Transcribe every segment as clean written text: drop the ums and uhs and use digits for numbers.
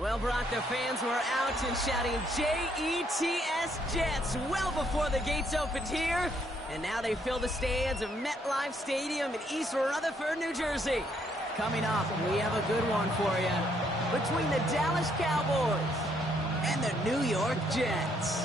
Well, Brock, the fans were out and shouting J-E-T-S, Jets, well before the gates opened here. And now they fill the stands of MetLife Stadium in East Rutherford, New Jersey. Coming up, we have a good one for you. Between the Dallas Cowboys and the New York Jets.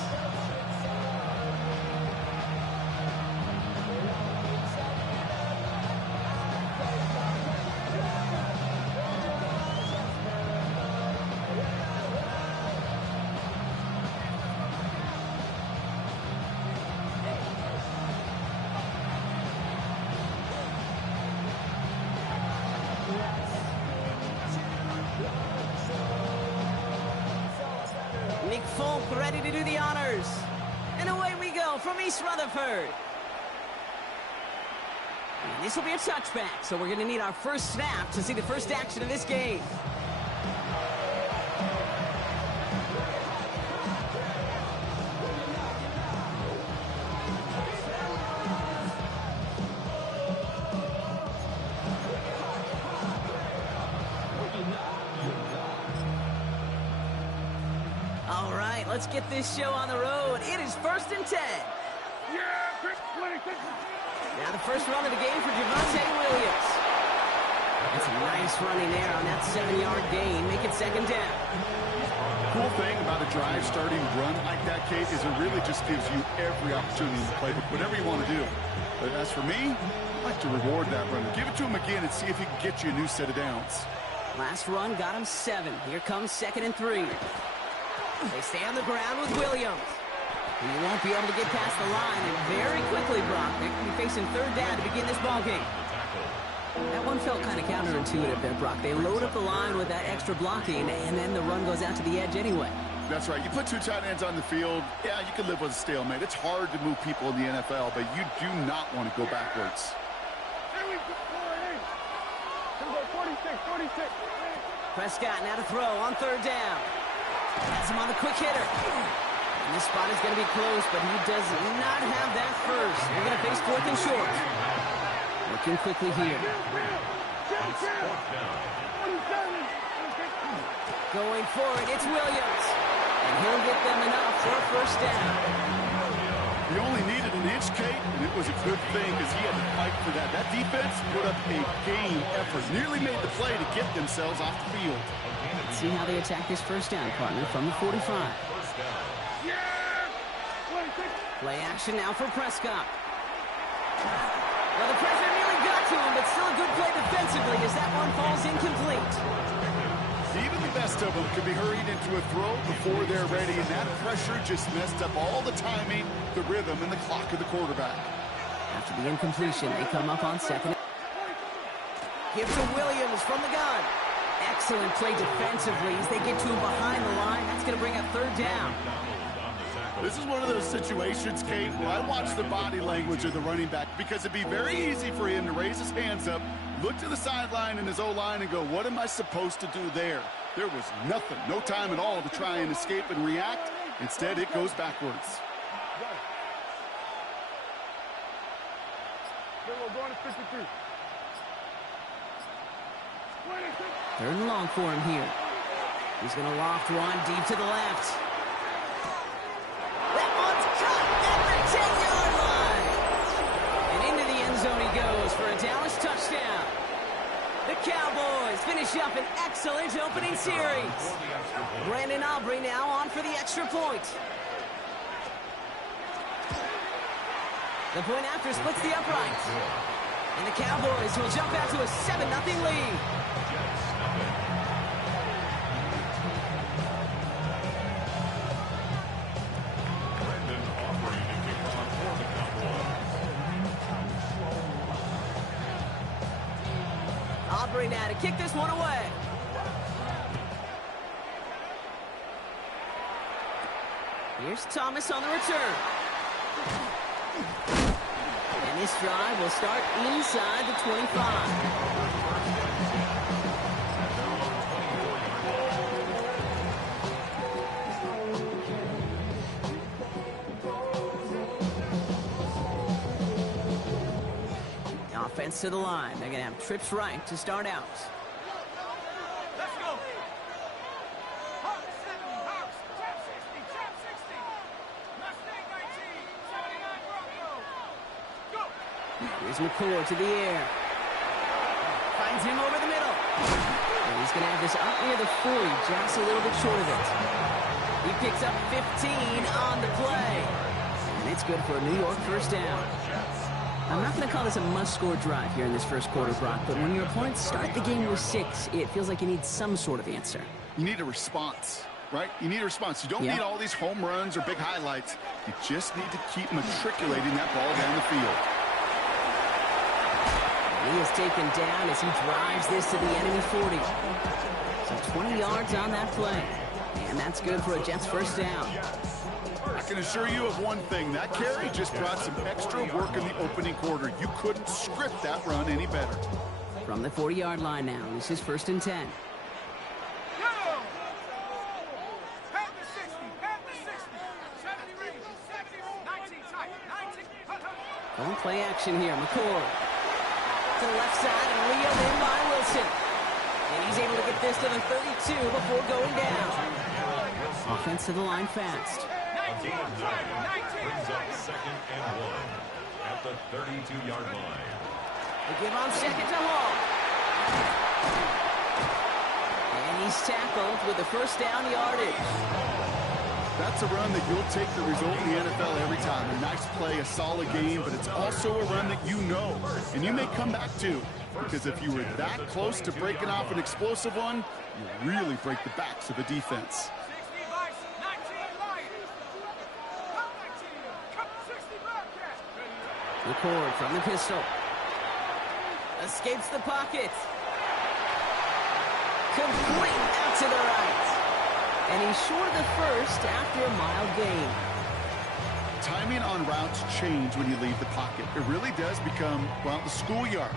Ready to do the honors. And away we go from East Rutherford. And this will be a touchback, so we're going to need our first snap to see the first action of this game. Let's get this show on the road. It is 1st and 10. Now the first run of the game for Javonte Williams. That's a nice running there on that 7-yard gain. Make it 2nd down. Cool thing about a drive starting run like that, Kate, is it really just gives you every opportunity in the playbook, whatever you want to do. But as for me, I like to reward that runner. Give it to him again and see if he can get you a new set of downs. Last run got him 7. Here comes 2nd and 3. They stay on the ground with Williams. He won't be able to get past the line, and very quickly, Brock, they're going to be facing 3rd down to begin this ballgame. That one felt kind of counterintuitive there, Brock. They load up the line with that extra blocking, and then the run goes out to the edge anyway. That's right. You put 2 tight ends on the field, yeah, you can live with a stalemate. It's hard to move people in the NFL, but you do not want to go backwards. 46. Prescott now to throw on 3rd down. Has him on the quick hitter. And this spot is going to be close, but he does not have that first. They're going to face 4th and short. Looking quickly here. Going for it, it's Williams. And he'll get them enough for a 1st down. He only needed an inch, Kate, and it was a good thing because he had to fight for that. That defense put up a game effort. Nearly made the play to get themselves off the field. Let's see how they attack this 1st down, partner, from the 45. Play action now for Prescott. Well, the pressure nearly got to him, but still a good play defensively as that one falls incomplete. Even the best of them could be hurried into a throw before they're ready, and that pressure just messed up all the timing, the rhythm, and the clock of the quarterback. After the incompletion, they come up on 2nd. Give to Williams from the gun. Excellent play defensively as they get to him behind the line. That's going to bring up 3rd down. This is one of those situations, Kate, where I watch the body language of the running back because it'd be very easy for him to raise his hands up, look to the sideline in his O-line and go, what am I supposed to do there? There was nothing, no time at all to try and escape and react. Instead, it goes backwards. Going to 53. 3rd and long for him here. He's going to loft one deep to the left. That one's caught at the 10-yard line. And into the end zone he goes for a Dallas touchdown. The Cowboys finish up an excellent opening series. Brandon Aubrey now on for the extra point. The point after splits the uprights. And the Cowboys will jump out to a 7-0 lead. Aubrey now to kick this one away. Here's Thomas on the return. And this drive will start inside the 25. Offense to the line. They're going to have trips right to start out. Let's go. Here's McCord to the air. Finds him over the middle. And he's going to have this up near the 40, just a little bit short of it. He picks up 15 on the play. And it's good for a New York first down. I'm not going to call this a must-score drive here in this first quarter, Brock, but when your opponents start the game with 6, it feels like you need some sort of answer. You need a response, right? You need a response. You don't need all these home runs or big highlights. You just need to keep matriculating that ball down the field. He is taken down as he drives this to the enemy 40. So 20 yards on that play. And that's good for a Jets first down. I can assure you of one thing. That carry just brought some extra work in the opening quarter. You couldn't script that run any better. From the 40-yard line now, this is 1st and 10. Don't play action here. McCord to the left side and reeled in by Wilson. And he's able to get this to the 32 before going down. Offense to the line fast. Brings up 2nd and 1 at the 32-yard line. They give on 2nd to Hall. And he's tackled with the first down yardage. That's a run that you'll take the result in the NFL every time. A nice play, a solid game, but it's also a run that you know, and you may come back to. Because if you were that close to breaking off an explosive one, you really break the backs of a defense. McCord from the pistol. Escapes the pocket. Complete out to the right. And he's short of the first after a mild gain. Timing on routes change when you leave the pocket. It really does become, well, the schoolyard.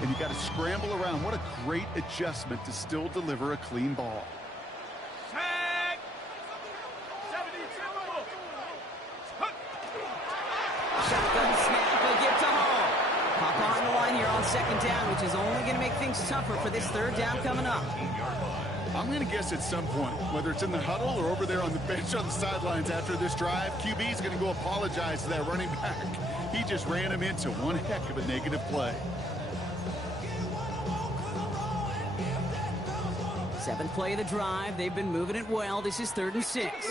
And you got to scramble around. What a great adjustment to still deliver a clean ball. Shotgun snap, a give to Hall. Pop on the line here on 2nd down, which is only going to make things tougher for this 3rd down coming up. I'm going to guess at some point, whether it's in the huddle or over there on the bench on the sidelines after this drive, QB is going to go apologize to that running back. He just ran him into one heck of a negative play. 7th play of the drive. They've been moving it well. This is 3rd and 6.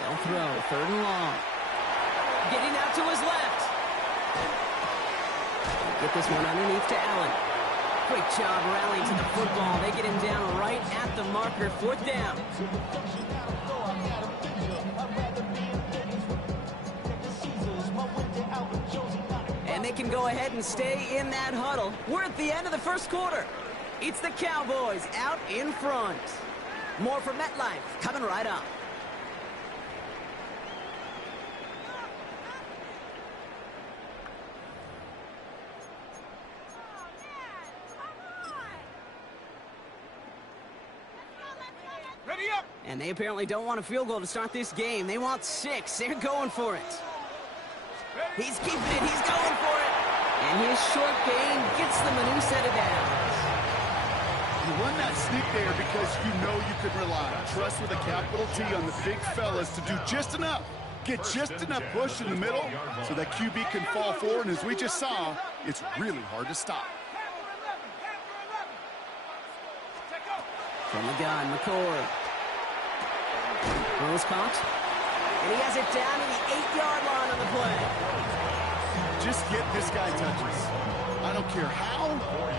They'll throw. 3rd and long. Getting out to his left. Get this one underneath to Allen. Great job rallying to the football. They get him down right at the marker. 4th down. And they can go ahead and stay in that huddle. We're at the end of the first quarter. It's the Cowboys out in front. More from MetLife coming right up. And they apparently don't want a field goal to start this game. They want 6. They're going for it. He's keeping it. He's going for it. And his short gain gets them a new set of downs. You run that sneak there because you know you can rely. Trust with a capital T on the big fellas to do just enough. Get just enough push in the middle so that QB can fall forward. And as we just saw, it's really hard to stop. From the gun, McCord. Throws caught. And he has it down to the 8-yard line on the play. Just get this guy touches. I don't care how,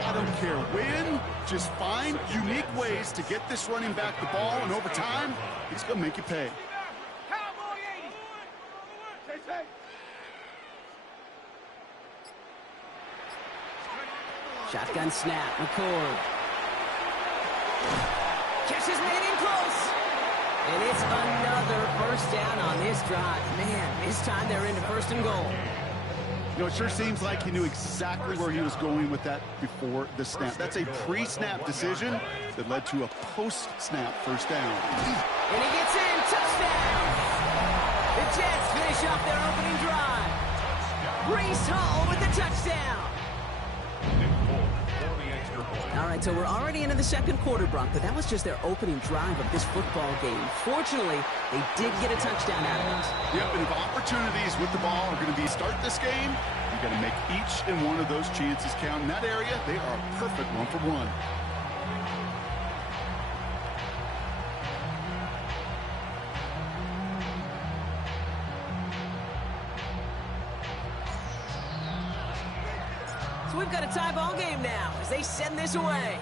I don't care when. Just find unique ways to get this running back the ball, and over time, he's going to make you pay. Shotgun snap, McCord. Catch is made in close. And it's another first down on this drive. Man, this time they're into 1st and goal. You know, it sure seems like he knew exactly where he was going with that before the snap. That's a pre-snap decision that led to a post-snap first down. And he gets in. Touchdown! The Jets finish off their opening drive. Breece Hall with the touchdown. And for the extra All right, so we're already into the second quarter, Brock, but that was just their opening drive of this football game. Fortunately, they did get a touchdown out of it. Yep, and if opportunities with the ball are going to be start this game, you got to make each and one of those chances count. In that area, they are a perfect 1-for-1. So we've got a tie ball game now as they send this away.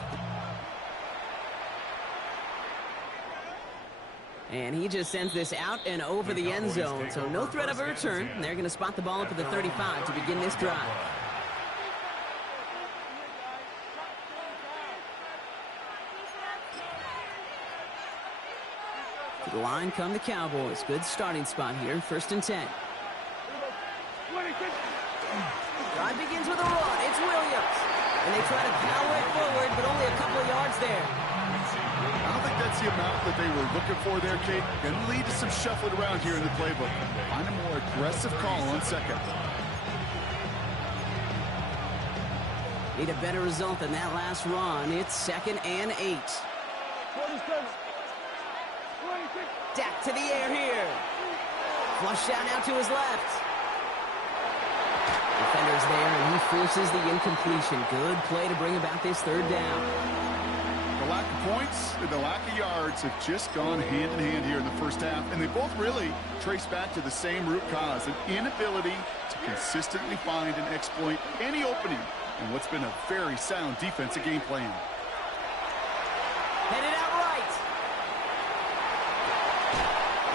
And he just sends this out and over the end zone, so no threat of a return. And they're going to spot the ball up at the 35 to begin this drive. To the line come the Cowboys. Good starting spot here, 1st and 10. Drive begins with a run. It's Williams. And they try to power it forward, but only a couple of yards there. I don't think that's the amount that they were looking for there, Kate. Going to lead to some shuffling around here in the playbook. Find a more aggressive call on second. Need a better result than that last run. It's 2nd and 8. Dak to the air here. Flush out now to his left. Defender's there, and he forces the incompletion. Good play to bring about this 3rd down. The lack of points and the lack of yards have just gone hand in hand here in the first half, and they both really trace back to the same root cause, an inability to consistently find and exploit any opening in what's been a very sound defensive game plan. Headed out right.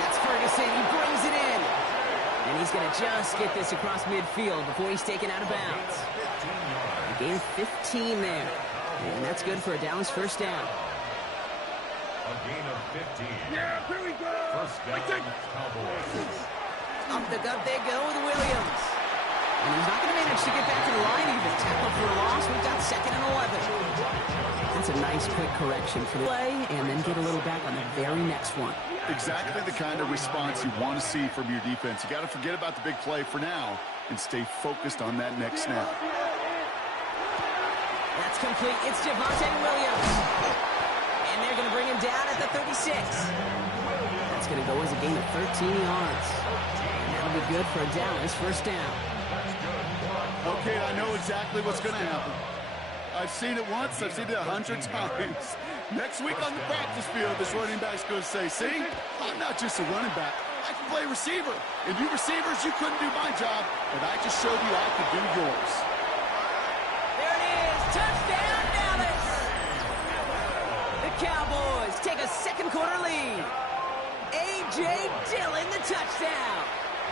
That's Ferguson. He brings it in. And he's going to just get this across midfield before he's taken out of bounds. A gain of 15 there. And that's good for a Dallas 1st down. A gain of 15. Yeah, here we go. 1st down, Cowboys. Up the gut they go with Williams. And he's not going to manage to get back to the line even. Tackle for a loss. We've got 2nd and 11. That's a nice quick correction for the play, and then get a little back on the very next one. Exactly the kind of response you want to see from your defense. You got to forget about the big play for now and stay focused on that next snap. That's complete. It's Javonte Williams. And they're going to bring him down at the 36. That's going to go as a gain of 13 yards. And that'll be good for a Dallas 1st down. Okay, I know exactly what's going to happen. I've seen it once. I've seen it 100 times. Next week on the practice field, this running back's going to say, see, I'm not just a running back. I can play receiver. And you receivers, you couldn't do my job, but I just showed you I could do yours. There it is. Touchdown, Dallas. The Cowboys take a second quarter lead. A.J. Dillon, the touchdown.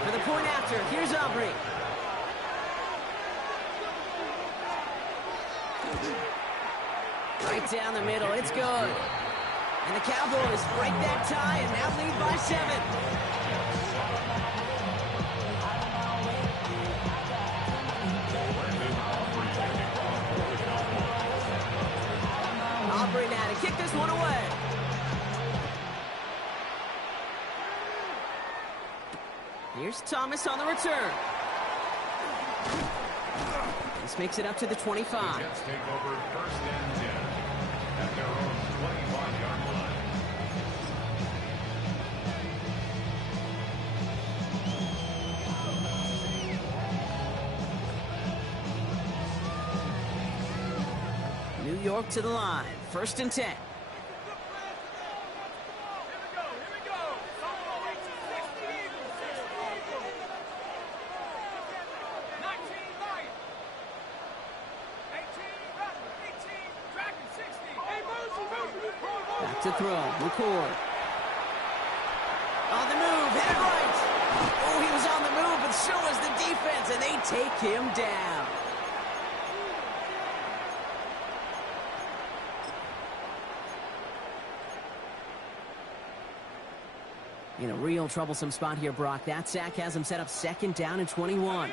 For the point after, here's Aubrey. Right down the middle, it's good. And the Cowboys break that tie and now lead by 7. Aubrey now to kick this one away. Here's Thomas on the return. This makes it up to the 25. Jets take over 1st and 10 at their own 25-yard line. New York to the line. 1st and 10. Back to throw. McCord. On the move. Headed right. Oh, he was on the move, but so was the defense, and they take him down. In a real troublesome spot here, Brock. That sack has him set up 2nd down and 21.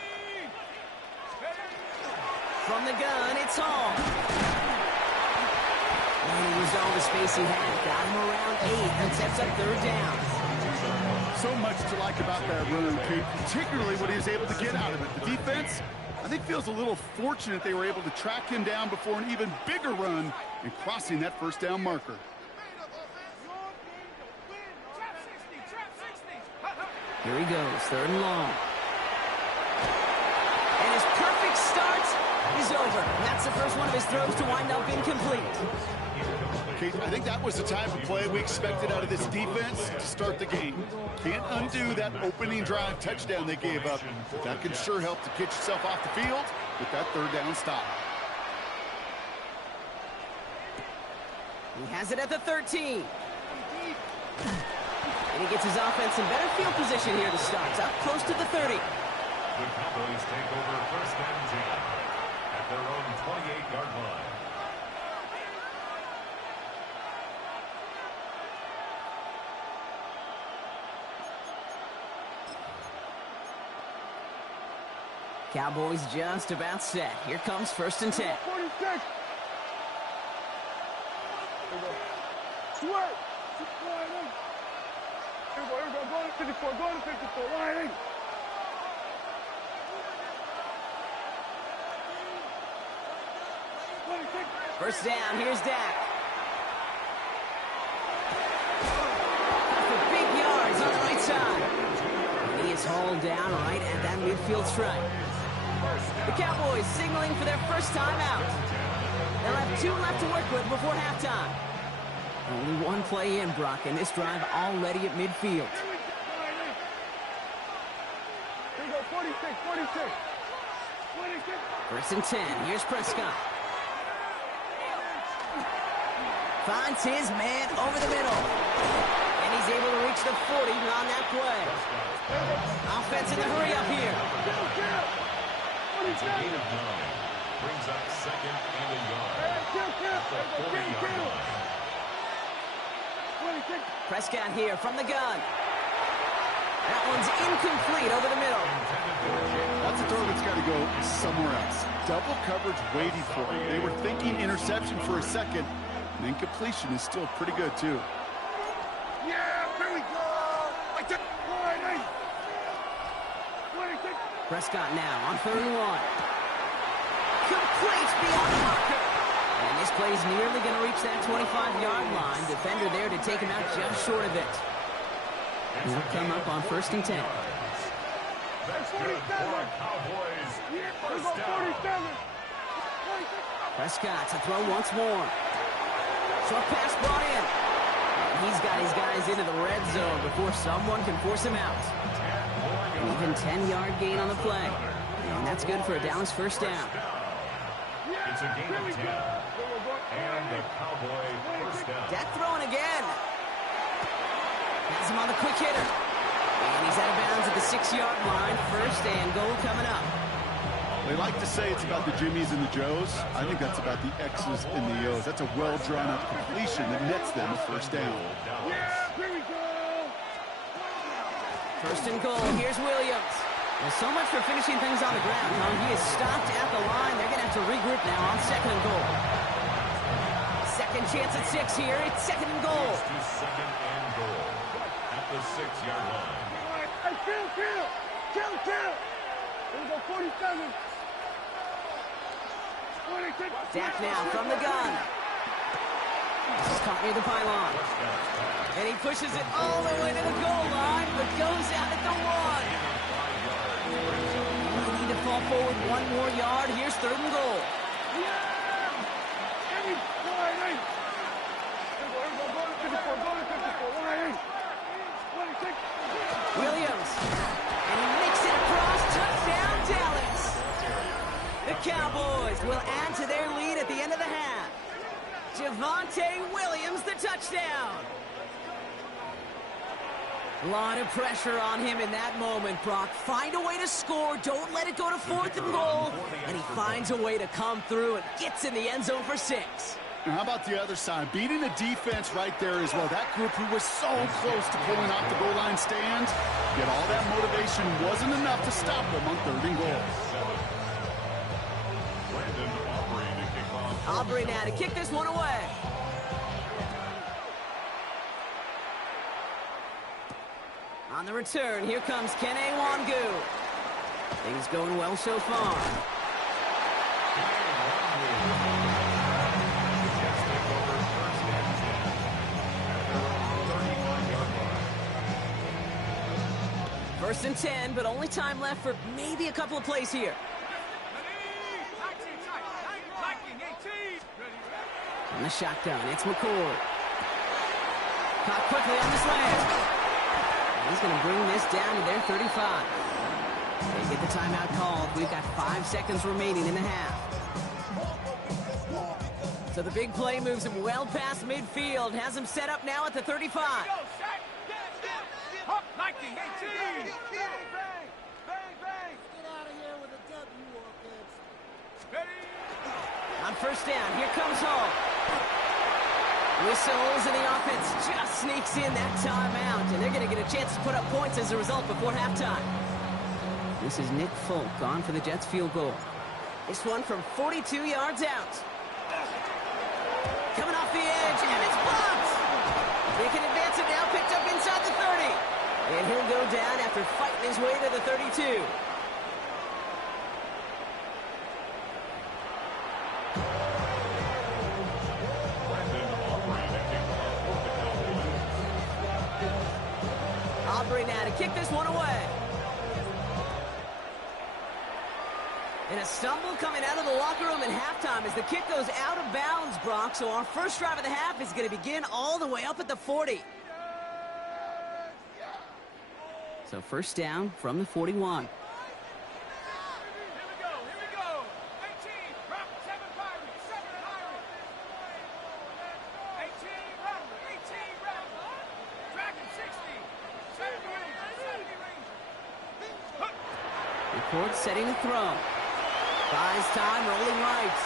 From the gun, it's Hall. And he used all the space he had. Got him around 8. That sets up 3rd down. So much to like about that run, Kate, particularly what he was able to get out of it. The defense I think feels a little fortunate they were able to track him down before an even bigger run and crossing that first down marker. Here he goes, 3rd and long. And his perfect start is over. And that's the first one of his throws to wind up incomplete. Okay, I think that was the type of play we expected out of this defense to start the game. Can't undo that opening drive touchdown they gave up. But that can sure help to get yourself off the field with that 3rd down stop. He has it at the 13. And he gets his offense in better field position here to start. It's up close to the 30. The Cowboys take over 1st and 10 at their own 28-yard line. Cowboys just about set. Here comes 1st and 10. 46. Sweat. Here we go. Go to 54. Go to 54. Lining. First down. Here's Dak. For big yards on the right side. And he is hauled down right at that midfield stripe. The Cowboys signaling for their first time out. They'll have 2 left to work with before halftime. Only 1 play in, Brock, and this drive already at midfield. Here we go, 46, 46. 46. 1st and 10. Here's Prescott. Finds his man over the middle. And he's able to reach the 40 on that play. Offense in the hurry up here. It's a gain of 9. Brings up 2nd and a yard. At the 40-yard line. Prescott here from the gun. That one's incomplete over the middle. That's a throw that's got to go somewhere else. Double coverage waiting for him. They were thinking interception for a second, and incompletion is still pretty good, too. Yeah, here we go. Like that. Prescott now on 3rd and 1. Complete beyond the marker. And this play is nearly going to reach that 25-yard line. Defender there to take him out just short of it. And we'll come up on 1st and 10. That's good for Cowboys. First down. Prescott to throw once more. Short pass brought in. And he's got his guys into the red zone before someone can force him out. An even 10-yard gain on the play. And that's good for a Dallas first down. It's a gain of 10. And the Cowboy first down. Dak throwing again. Has him on the quick hitter. And he's out of bounds at the 6-yard line. 1st and goal coming up. They like to say it's about the Jimmies and the Joes. I think that's about the X's and the O's. That's a well-drawn-up completion that nets them a first down. Here we go. 1st and goal. Here's Williams. Well, so much for finishing things on the ground, huh? He is stopped at the line. They're going to have to regroup now on 2nd and goal. Second chance at 6 here. It's 2nd and goal. To 2nd and goal at the 6-yard line. Hey, kill. Here we go, 47. 46. Dak now from the gun. This is caught near the pylon. And he pushes it all the way to the goal line, but goes out at the 1. They need to fall forward 1 more yard. Here's 3rd and goal. Williams. And he makes it across. Touchdown, Dallas. The Cowboys will add to their lead at the end of the half. Javonte Williams, the touchdown. A lot of pressure on him in that moment, Brock. Find a way to score. Don't let it go to 4th and goal. And he finds a way to come through and gets in the end zone for 6. Now, how about the other side? Beating the defense right there as well. That group who was so close to pulling off the goal line stand, yet all that motivation wasn't enough to stop them on 3rd and goal. Aubrey now to kick this one away. On the return, here comes Kene Wangu. Things going well so far. First and 10, but only time left for maybe a couple of plays here. On the shotgun, it's McCord. Caught quickly on the slant. And he's going to bring this down to their 35. They get the timeout called. We've got 5 seconds remaining in the half. So the big play moves him well past midfield. Has him set up now at the 35. On first down, here comes Hall. Whistles, and the offense just sneaks in that timeout, and they're going to get a chance to put up points as a result before halftime. This is Nick Folk on for the Jets field goal. This one from 42 yards out. Coming off the edge, and it's blocked. They can advance it now, picked up inside the 30. And he'll go down after fighting his way to the 32. Aubrey now to kick this one away. And a stumble coming out of the locker room at halftime as the kick goes out of bounds, Brock. So our first drive of the half is going to begin all the way up at the 40. So first down from the 41. McCord setting a throw. Buys time, rolling right.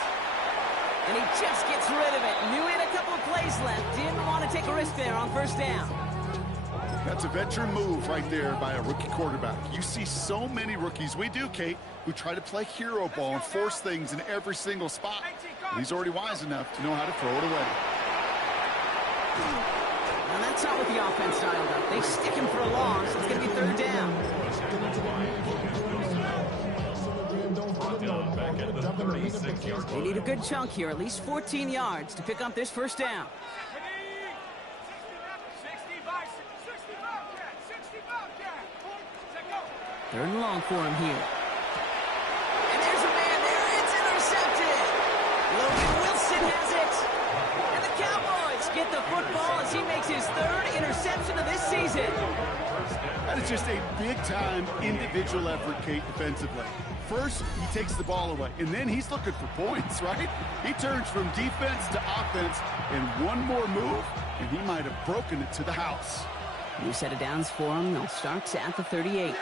And he just gets rid of it. Knew he had a couple of plays left. Didn't want to take a risk there on first down. That's a veteran move right there by a rookie quarterback. You see so many rookies, we do, Kate, who try to play hero ball and force things in every single spot. He's already wise enough to know how to throw it away. Now that's not what the offense dialed up. They stick him for a loss, so it's going to be third down. They need a good chunk here, at least 14 yards to pick up this first down. Third and long for him here. And there's a man there. It's intercepted. Logan Wilson has it. And the Cowboys get the football as he makes his third interception of this season. That is just a big-time individual effort, Kate, defensively. First, he takes the ball away, and then he's looking for points, right? He turns from defense to offense, and one more move, and he might have broken it to the house. New set of downs for him. They'll start at the 38.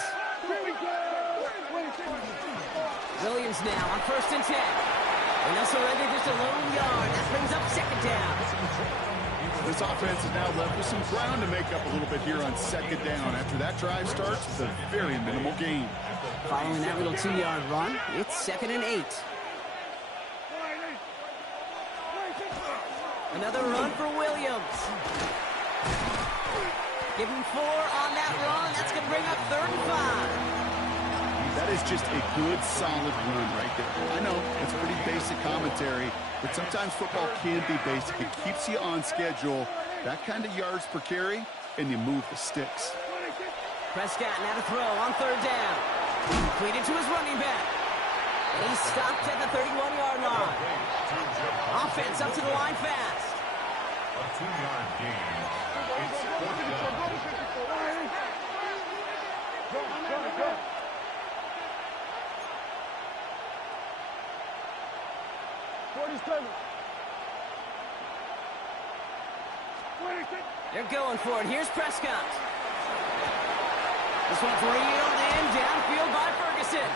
Williams now on first and 10. And they'll surrender just a lone yard. That brings up second down. This offense is now left with some ground to make up a little bit here on second down. After that drive starts with a very minimal gain. Following that little 2-yard run, it's second and 8. Another run for Williams. Give him 4 on that run. That's going to bring up third and 5. That is just a good, solid run right there. I know it's pretty basic commentary, but sometimes football can be basic. It keeps you on schedule, that kind of yards per carry, and you move the sticks. Prescott now to throw on third down. Completed to his running back. And he's stopped at the 31-yard line. Offense up to the line fast. A 2-yard gain. It's fourth down. Go. 47. They're going for it. Here's Prescott. This one's reeled in downfield by Ferguson.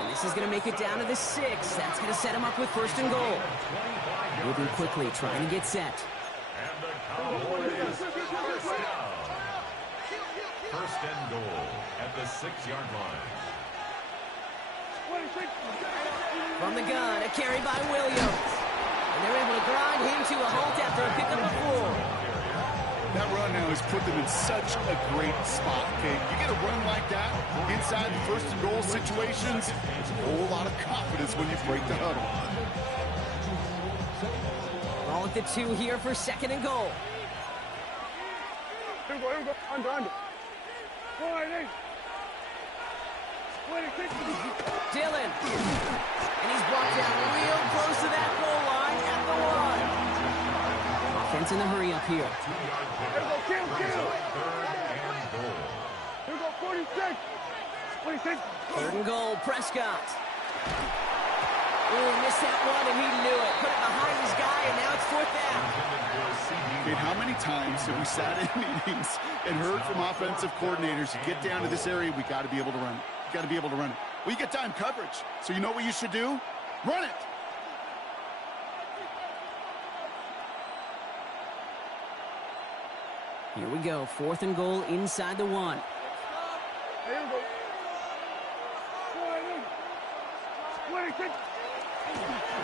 And this is going to make it down to the 6. That's going to set him up with first and goal. Moving quickly, trying to get set. And the Cowboys first down. First and goal at the 6-yard line. From the gun, a carry by Williams. And they're able to grind him to a halt after a pickup of 4. That run now has put them in such a great spot, Kate. You get a run like that inside the first and goal situations, there's a whole lot of confidence when you break the huddle. Ball at the 2 here for second and goal. Here we go. Under. Dillon. And he's brought down real close to that goal line at the 1. Offense in the hurry up here. Here we go, 46. 26. 3rd and goal, Prescott. Ooh, missed that one, and he knew it. Put it behind his guy, and now it's 4th down. And how many times have we sat in meetings and heard from offensive coordinators, you get down to this area, we got to be able to run it. You got to be able to run it. Well, you get time coverage, so you know what you should do? Run it. Here we go, 4th and goal inside the 1. Here we go. 26.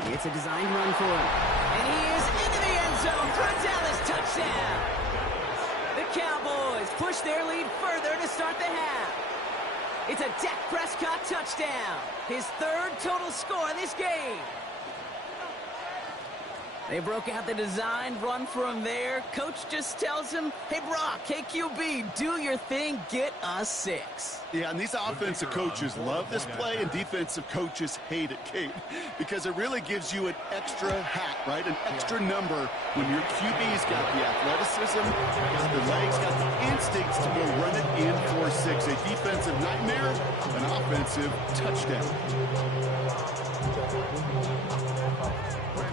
It's a designed run for him. And he is into the end zone for a Dallas touchdown. The Cowboys push their lead further to start the half. It's a Dak Prescott touchdown. His 3rd total score in this game. They broke out the designed run for him there. Coach just tells him, hey, Brock, hey, QB, do your thing, get us 6. Yeah, and these offensive coaches love this play, and defensive coaches hate it, Kate, because it really gives you an extra hat, right? An extra number when your QB's got the athleticism, got the legs, got the instincts to go run it in for 6. A defensive nightmare, an offensive touchdown.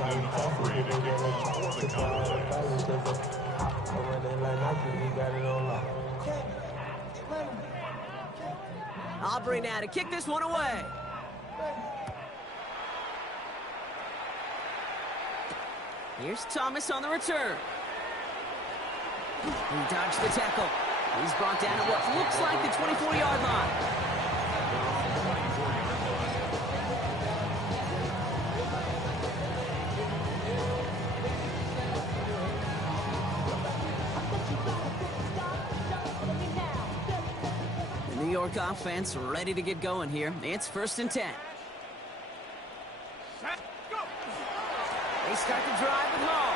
Offering to kick off for the Cowboys. Aubrey now to kick this one away. Here's Thomas on the return. He dodged the tackle. He's brought down at what looks like the 24-yard line. The New York offense ready to get going here. It's 1st and 10. They start the drive with Hall.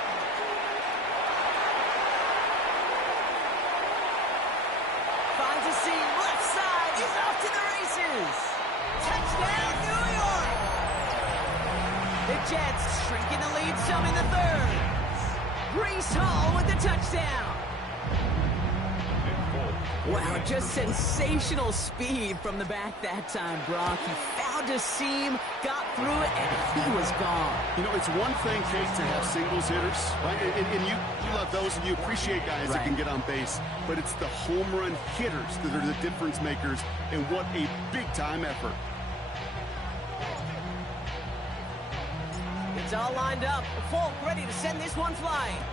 Finds a seam, left side. He's off to the races. Touchdown, New York! The Jets shrinking the lead some in the 3rd. Breece Hall with the touchdown. Wow, just sensational speed from the back that time, Brock. He found a seam, got through it, and he was gone. You know, it's one thing, Kate, to have singles hitters, right? And you love those, and you appreciate guys that can get on base. But it's the home run hitters that are the difference makers, and what a big-time effort. It's all lined up. Folk ready to send this one flying.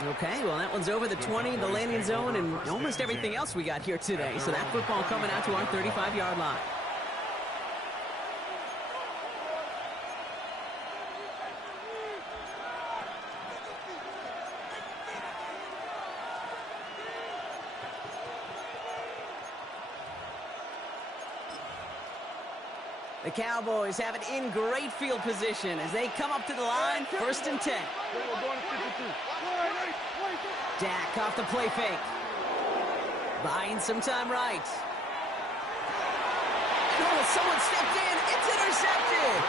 Okay, well, that one's over the 20, the landing zone, and almost everything else we got here today. So that football coming out to our 35-yard line. The Cowboys have it in great field position as they come up to the line, 1st and 10. Dak off the play fake. Buying some time right. Oh, someone stepped in. It's intercepted.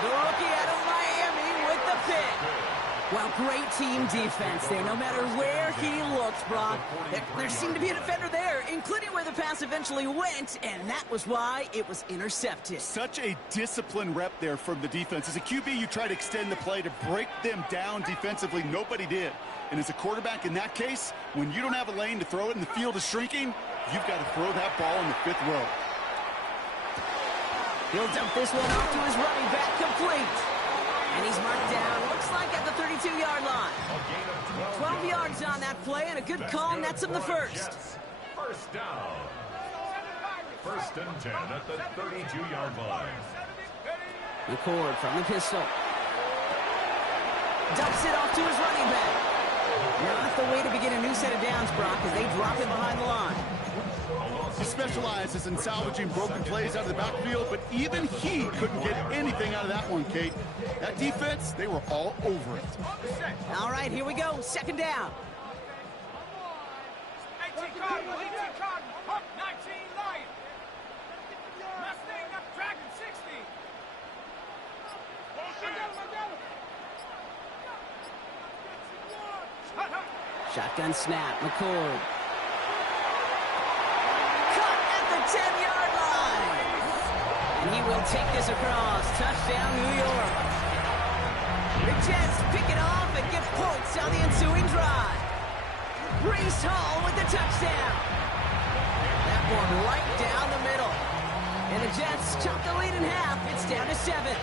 The rookie out of Miami with the pick. Well, great team defense there. No matter where he looks, Brock, there seemed to be a defender there, including where the pass eventually went, and that was why it was intercepted. Such a disciplined rep there from the defense. As a QB, you try to extend the play to break them down defensively. Nobody did. And as a quarterback in that case, when you don't have a lane to throw it and the field is shrinking, you've got to throw that ball in the 5th row. He'll dump this one off to his running back, complete. And he's marked down, looks like at the 32-yard line. 12 yards on that play, and a good call nets him the first. First down. 1st and 10 at the 32-yard line. McCord from the pistol. Dumps it off to his running back. Not the way to begin a new set of downs, Brock, as they drop him behind the line. He specializes in salvaging broken plays out of the backfield, but even he couldn't get anything out of that one, Kate. That defense, they were all over it. All right, here we go. 2nd down. Shotgun snap, McCord. Cut at the 10-yard line. And he will take this across. Touchdown, New York. The Jets pick it off and get points on the ensuing drive. Brees Hall with the touchdown. That one right down the middle. And the Jets chop the lead in half. It's down to 7.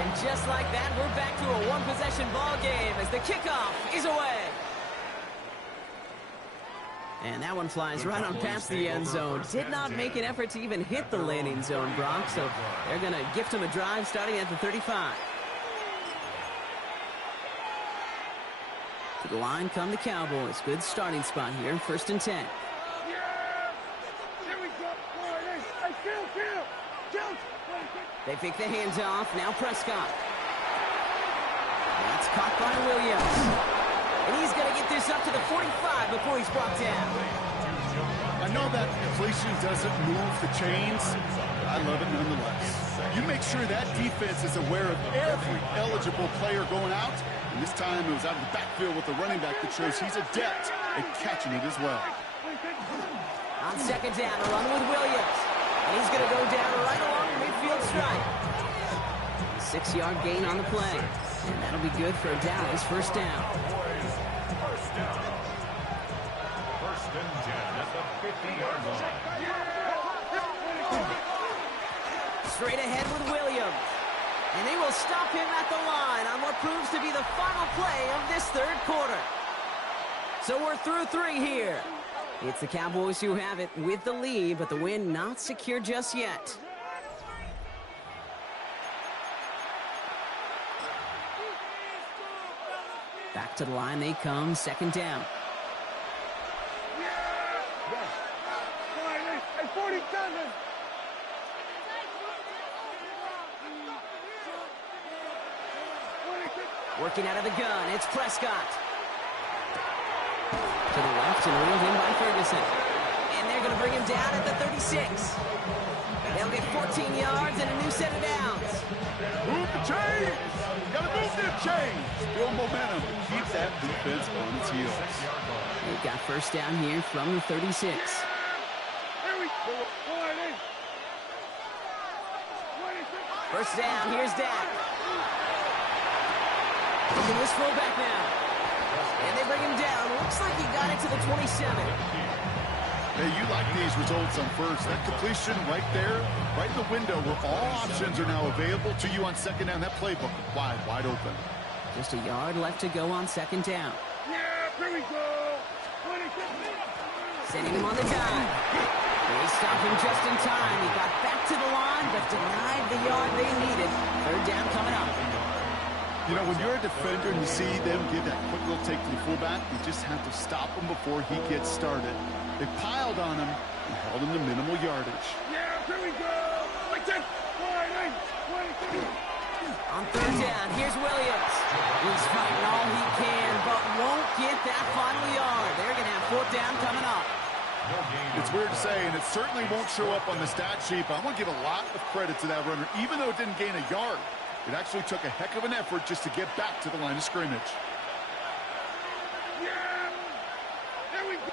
And just like that, we're back to a one-possession ball game as the kickoff is away. And that one flies right on past the end zone. Did not make an effort to even hit the landing zone, Brock, so they're going to gift him a drive starting at the 35. To the line come the Cowboys. Good starting spot here, 1st and 10. They pick the hands off. Now Prescott. That's caught by Williams. And he's going to get this up to the 45 before he's brought down. I know that completion doesn't move the chains, but I love it nonetheless. You make sure that defense is aware of every eligible player going out. And this time it was out of the backfield with the running back that shows he's adept at catching it as well. On 2nd down, a run with Williams. And he's going to go down right along the midfield stripe. 6-yard gain on the play. And that'll be good for a Dallas 1st down. First and 10 at the 50-yard line. Straight ahead with Williams. And they will stop him at the line on what proves to be the final play of this 3rd quarter. So we're through 3 here. It's the Cowboys who have it with the lead, but the win not secure just yet. Back to the line they come, 2nd down. Working out of the gun, it's Prescott. To the left and reeled in by Ferguson. And they're going to bring him down at the 36. They'll get 14 yards and a new set of downs. Move the chains! Gotta move them chains! Build momentum. Keep that defense on its heels. They've got 1st down here from the 36. First down, here's Dak. Looking this fullback now. And they bring him down. Looks like he got it to the 27. Hey, you like these results on first. That completion right there, right in the window where all options are now available to you on 2nd down. That playbook wide open. Just a yard left to go on 2nd down. Yeah, here we go. Sending him on the dive. They stopped him just in time. He got back to the line, but denied the yard they needed. 3rd down coming up. You know, when you're a defender and you see them give that quick little take to the fullback, you just have to stop him before he gets started. They piled on him and held him to minimal yardage. Yeah, here we go. On 3rd down, here's Williams. He's fighting all he can, but won't get that final yard. They're going to have 4th down coming up. It's weird to say, and it certainly won't show up on the stat sheet, but I want to give a lot of credit to that runner. Even though it didn't gain a yard, it actually took a heck of an effort just to get back to the line of scrimmage. Yeah! There we go!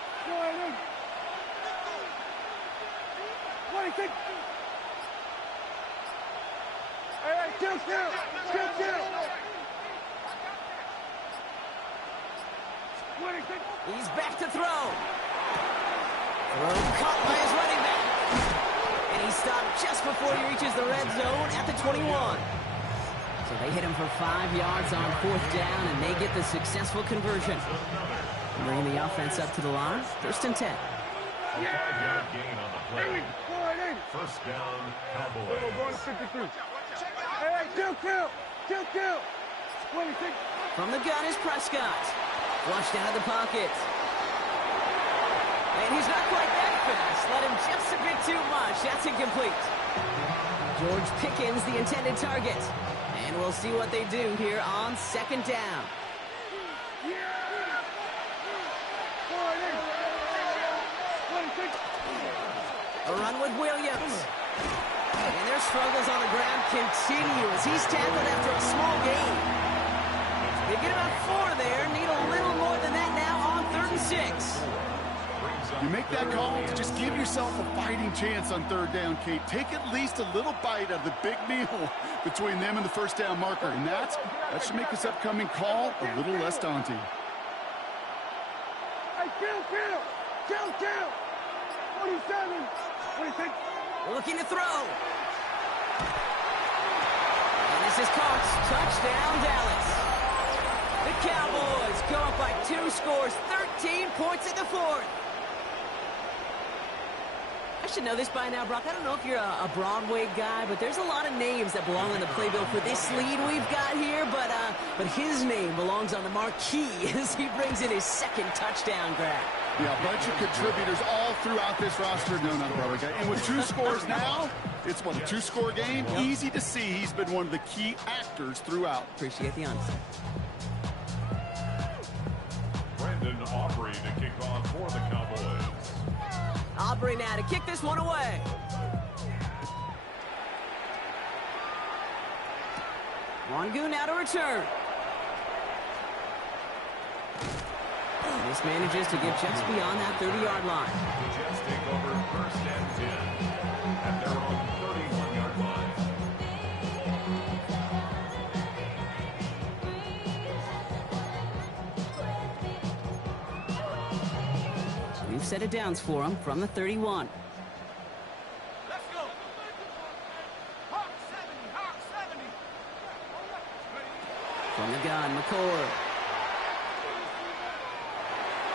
Hey, chill! He's back to throw. Throw caught by his running back. And he stopped just before he reaches the red zone at the 21. So they hit him for 5 yards on 4th down, and they get the successful conversion. Bringing the offense up to the line. 1st and 10. 5-yard gain on the play. 1st down, Cowboys. Going to 53. Hey, kill! From the gun is Prescott. Flushed out of the pocket. And he's not quite that fast. Let him just a bit too much. That's incomplete. George Pickens, the intended target. And we'll see what they do here on 2nd down. A run with Williams. And their struggles on the ground continue as he's tackled after a small gain. They get about 4 there. Need a little more than that now on 3rd and 6. You make that call to just give yourself a fighting chance on 3rd down, Kate. Take at least a little bite of the big meal between them and the 1st down marker. And that should make this upcoming call a little less daunting. Hey, kill! 27, 26. Looking to throw. And this is caught. Touchdown, Dallas. The Cowboys go up by 2 scores, 13 points in the 4th. I should know this by now, Brock. I don't know if you're a Broadway guy, but there's a lot of names that belong on the playbill for this lead we've got here, but his name belongs on the marquee as he brings in his 2nd touchdown grab. Yeah, a bunch of contributors all throughout this roster. No, not a Broadway guy. And with 2 scores now, it's what, a 2-score game? Yep. Easy to see he's been one of the key actors throughout. Appreciate the honesty. Brandon Aubrey to kick off for the Cowboys. Aubrey now to kick this one away. Wangu now to return. This manages to get just beyond that 30-yard line. The Jets take over 1st and 10 at their own 31-yard line. We've set it downs for him from the 31. Let's go. Hawk 70. From the gun, McCord.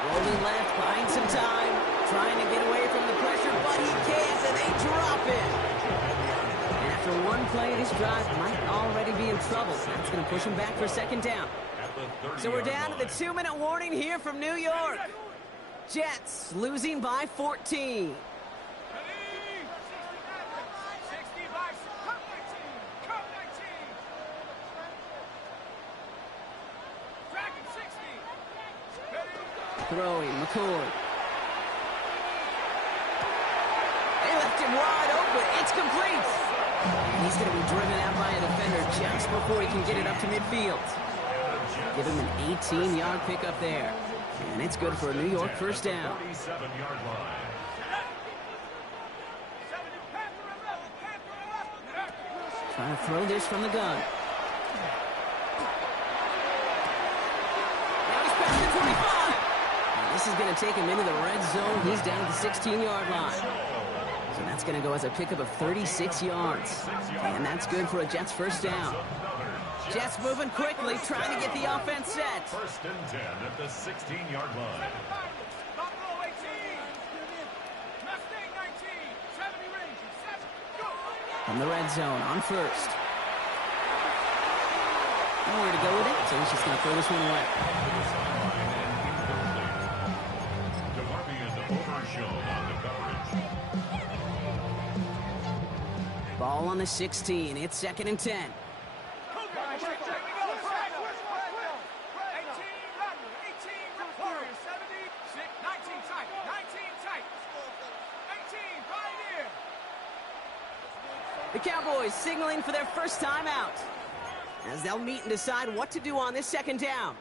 Rolling left, buying some time, trying to get away from the pressure, but he can't, and they drop it. And after one play, this drive might already be in trouble. That's going to push him back for 2nd down. So we're down to the 2-minute warning here from New York. Jets losing by 14. Throwing, McCord. They left him wide open. It's complete. And he's going to be driven out by a defender just before he can get it up to midfield. Give him an 18-yard pickup there. And it's good for a New York 1st down. 47-yard line. Trying to throw this from the gun. Now he's past the 25. And this is going to take him into the red zone. He's down at the 16-yard line. So that's going to go as a pickup of 36 yards. And that's good for a Jets 1st down. Jets moving quickly, trying to get the offense set. 1st and 10 at the 16-yard line. From the red zone on 1st. Nowhere to go with it, so he's just going to throw this one away. Ball on the 16. It's 2nd and 10. The Cowboys signaling for their 1st time out as they'll meet and decide what to do on this 2nd down.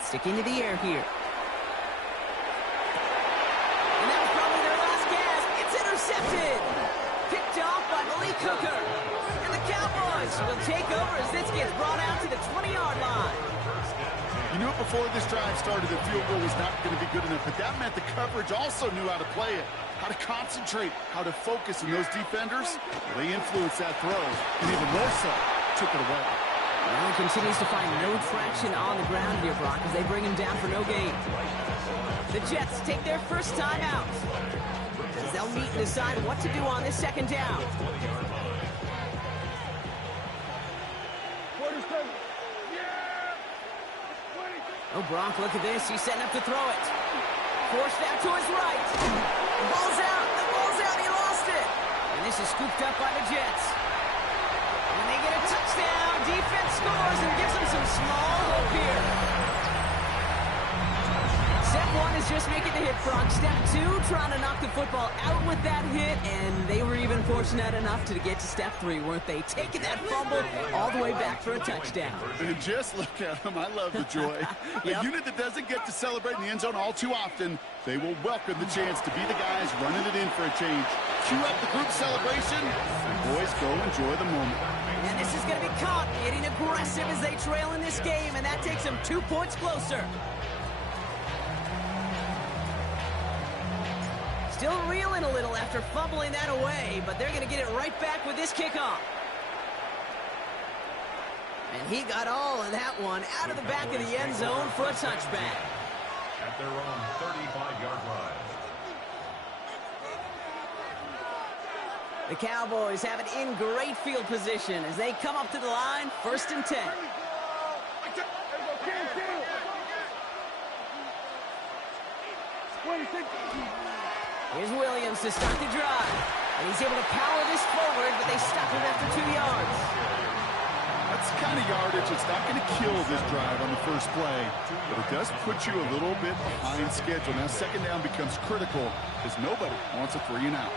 Sticking to the air here. Intercepted. Picked off by Malik Hooker. And the Cowboys will take over as this gets brought out to the 20-yard line. You knew before this drive started the field goal was not going to be good enough, but that meant the coverage also knew how to play it, how to concentrate, how to focus, and those defenders, they influenced that throw, and even more so, took it away. Well, he continues to find no traction on the ground here, Brock, as they bring him down for no gain. The Jets take their 1st time out. They'll meet and decide what to do on this 2nd down. Oh, Brock, look at this. He's setting up to throw it. Forced out to his right. The ball's out. The ball's out. He lost it. And this is scooped up by the Jets. And they get a touchdown. Defense scores and gives them some small hope here. Step one is just making the hit, Brock. Step two, trying to knock the football out with that hit, and they were even fortunate enough to get to step three, weren't they? Taking that fumble all the way back for a touchdown. And just look at them. I love the joy. Yep. A unit that doesn't get to celebrate in the end zone all too often, they will welcome the chance to be the guys running it in for a change. Cue up the group celebration, and boys, go enjoy the moment. And this is going to be caught, getting aggressive as they trail in this game, and that takes them 2 points closer. Still reeling a little after fumbling that away, but they're going to get it right back with this kickoff. And he got all of that one out of the back of the end zone for a touchback. At their own 35-yard line. The Cowboys have it in great field position as they come up to the line, 1st and 10. Here's Williams to start the drive. And he's able to power this forward, but they stop him after 2 yards. That's the kind of yardage. It's not going to kill this drive on the first play, but it does put you a little bit behind schedule. Now, second down becomes critical because nobody wants a 3 and out.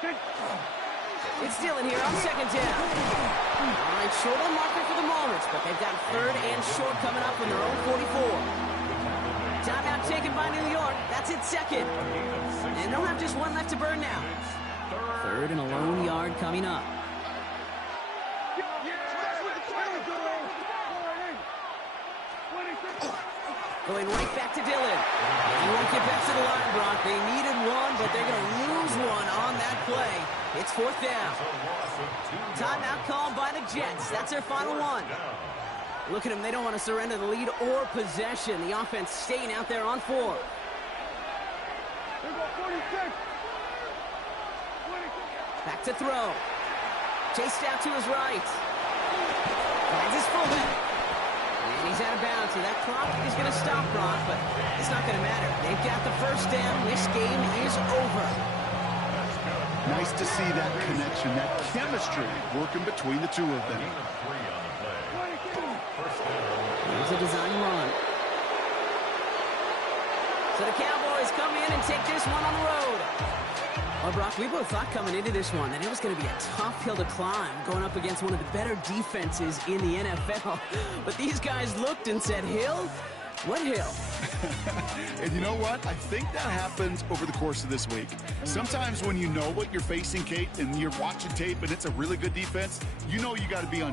Good. It's still in here on 2nd down. All right, short on marker for the moment, but they've got 3rd and short coming up from their own 44. Timeout taken by New York. That's it, 2nd. And they'll have just 1 left to burn now. 3rd and a lone yard coming up. Going right back to Dillon. He won't get back to the line, Brock. They needed one, but they're going to lose one on that play. It's 4th down. Timeout called by the Jets. That's their final one. Look at them. They don't want to surrender the lead or possession. The offense staying out there on 4. Back to throw. Chased out to his right. Finds his fullback. And he's out of bounds, so that clock is going to stop, Brock, but it's not going to matter. They've got the 1st down. This game is over. Nice to see that connection, that chemistry working between the two of them. Here's a design run. So the Cowboys come in and take this one on the road. Well, Brock, we both thought coming into this one that it was going to be a tough hill to climb going up against one of the better defenses in the NFL. But these guys looked and said, Hill? What hill? And you know what? I think that happens over the course of this week. Sometimes when you know what you're facing, Kate, and you're watching tape and it's a really good defense, you know you got to be on